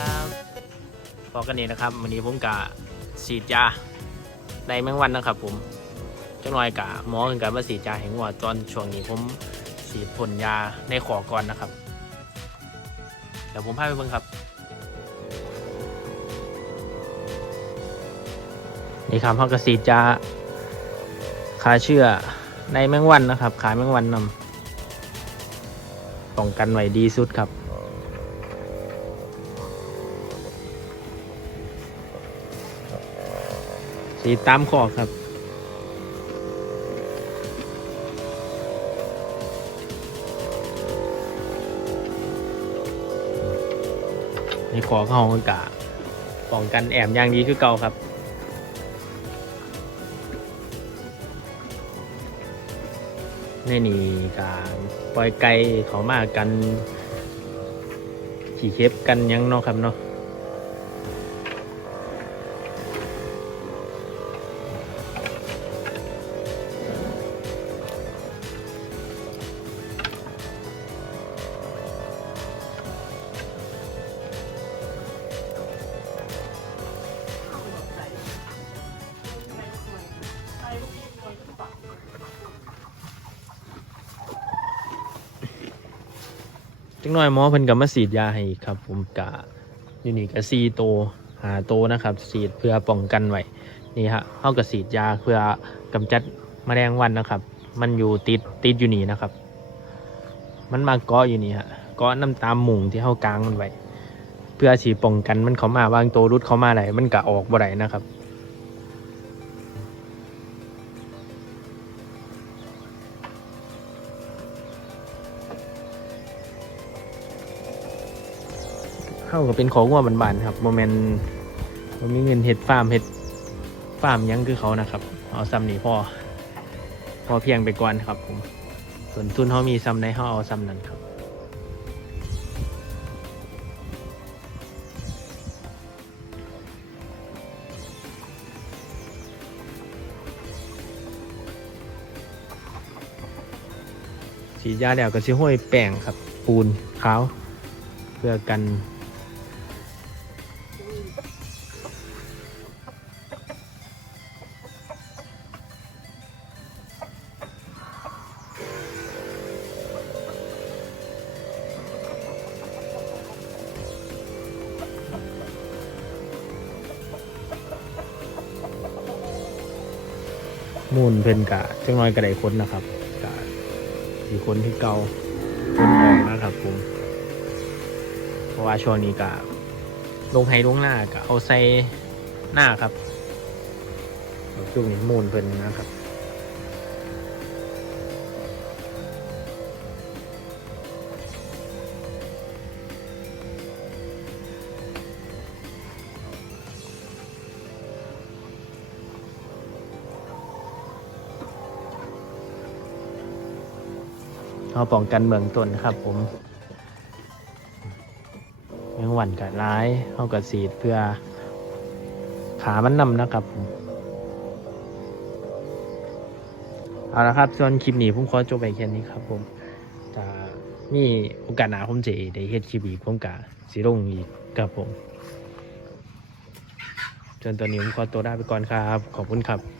ครับบอกันนี้นะครับวันนี้ผมกะฉีดยาในแมงวันนะครับ ผมจังหน่อยกะหมอถึงกะมาฉีดยาแห่งวัวตอนช่วงนี้ผมฉีดพ่นยาในขอก่อนนะครับ เดี๋ยวผมพาไปเบิ่งครับ นี่ครับเขากระสีดยาคาเชื่อในแมงวันนะครับ ขายแมงวันนำป้องกันไว้ดีสุดครับ สีตามขอบครับ ในขอเข้ามันกะป้องกันแอมอย่างดีคือเก่าครับในนี่กาปล่อยไก่เขามากันขี่เข็บกันยังเนาะครับเนาะ จังหน่อยหมอเพิ่นกับมาฉีดยาให้อีกครับ ผมกะอยู่นี่ก็ซีโตหาโตนะครับฉีดเพื่อป้องกันไว้นี่ฮะเฮาก็ฉีดยาเพื่อกำจัดแมลงวันนะครับ มันอยู่ติดติดอยู่นี่นะครับ มันมาเกาะอยู่นี่ฮะเกาะน้ำตามหมุงที่เฮากางมันไว้เพื่อสีป้องกันมันเขามาบางตัวรุดเขามาไหนมันกะออกบ่ได้นะครับ เข้ากับเป็นของว่าบานๆครับโมเมนต์ผมมีเงินเห็ดฟาร์มเห็ดฟาร์มยังคือเขานะครับ เอาซ้ำนี่พอพอเพียงไปก่อนครับ ผมส่วนทุนเขามีซ้ำในเขาเอาซ้ำนั้นครับฉีดยาแล้วก็สิห้อยแป้งครับ ปูนขาว เพื่อกัน มูนเพิ่นกะจังน้อยกระไดคนนะครับกะสีคนที่เกาคนออกนะครับผมเพราะว่าช่วงนี้กะลงไฮลงหน้ากะเอาใส่หน้าครับช่วงนี้มูนเพิ่นนะครับ เอาป้องกันเบื้องต้นครับ ผมแมงวันกับร้ายเอากับสีดเพื่อขามันนำนะครับผมเอาละครับ ส่วนคลิปนี้ผมขอจบไปแค่นี้ครับ ผมจะมีโอกาสหน้าผมจะได้เฮ็ดคลิปอีกผมกะสีลงอีกครับผมจนตอนนี้ผมขอตัวลาไปก่อนครับ ขอบคุณครับ